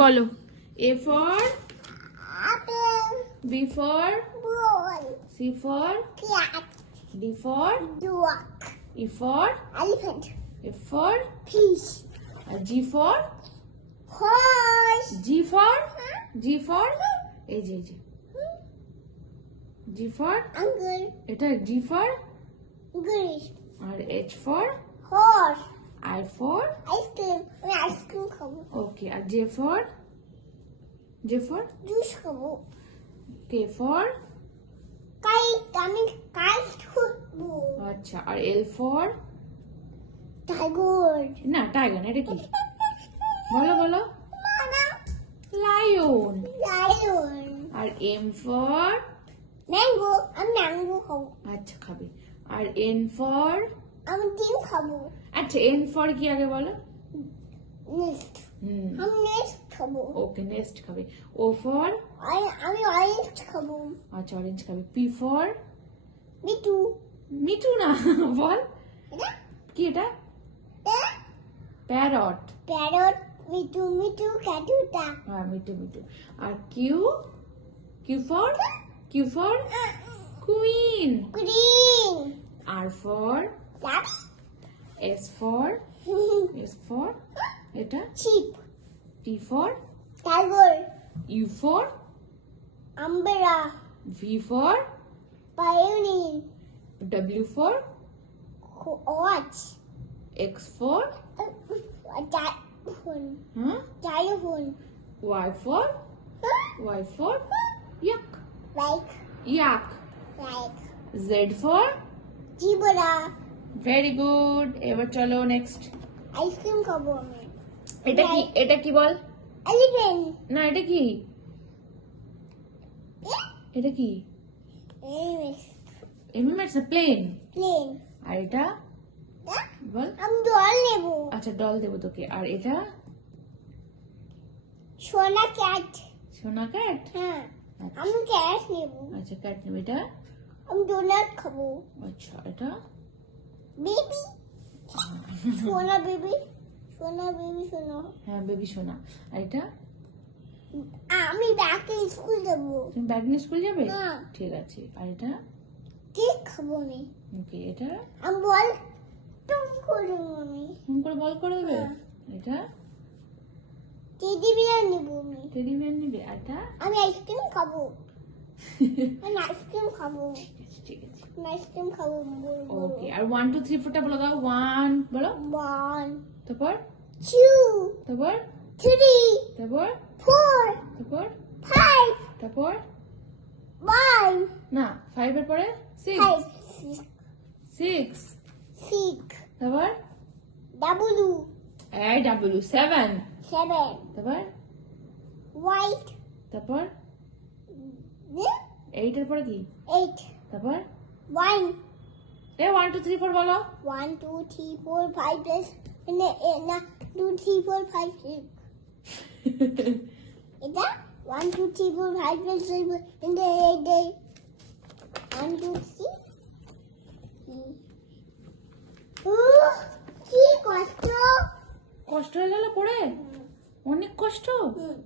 বলো A for apple, B for ball, C for cat, D for duck, E for elephant, F for fish, G for horse, G for এই যে G for uncle, এটা G for goose, R H for horse, I for ice cream খাবো, okay R J for juice খাবো, K for আমি kite উঠবো, আচ্ছা আর L for tiger, না টাইগার এটা কি বলো লায়ন lion, আর M for mango, আমি mango খাবো, আচ্ছা খাবে আর N for আমি ডিম খাবো, আচ্ছা N for কি আগে বলো nest, আমি nest খাবো, ওকে নেক্সট খাবে O for আমি orange খাবো, আচ্ছা অরেঞ্জ খাবে P for মিঠু না বল এটা কি এটা এটা প্যারট প্যারট মিঠু কাটুটা হ্যাঁ মিঠু আর Q for queen green R for S for এটা chip T for tiger U for umbrella V for পায়োনিন W for watch X for typhoon Y for yak like Z for zebra very good এবার চলো next ice cream খাবো আমি এটা কি বল elephant না এটা কি এমিমেটস প্লেন প্লেন আর এটা বল আমি জল নেবো আচ্ছা ডল দেবো তোকে আর এটা সোনা ক্যাট সোনা ক্যাট হ্যাঁ আমি ক্যাট নেবো আচ্ছা ক্যাট নেবে এটা আমি ডোনাট খাবো আচ্ছা এটা বেবি সোনা বেবি সোনা হ্যাঁ বেবি সোনা আর এটা আমি ব্যাকে স্কুল যাবো তুমি ব্যাগ নিয়ে স্কুল যাবে হ্যাঁ। ঠিক আছে আর এটা কেক খাবো আমি ওকে এটা আমি বল টুম করবো আমি ফোন করে বল করে দেবে হ্যাঁ। এটা টেডি বিয়ার নেবো আমি টেডি বিয়ার নিবে আর এটা আমি আইসক্রিম খাবো আমি আইসক্রিম খাবো ঠিক আছে আমি আইসক্রিম খাবো ওকে আর 1 2 3 4 টা বলে দাও 1 বলো 1 তারপর 2 তারপর 3 তারপর 4 তারপর 5 তারপর 5 না 5 এর পরে 6 6 6 তারপর W এই ডাব্লিউ 7 7 তারপর white তারপর 8 এর পরে কি 8 তারপর 1 এ 1 2 3 4 বলো 1 2 3 4 5 plus না 2 3 4 5 6 এটা 1 2 3 4 5 plus 6 in the 8 day 1 2 3 কি কষ্ট কষ্ট হয়ে গেল পড়ে অনেক কষ্ট হুম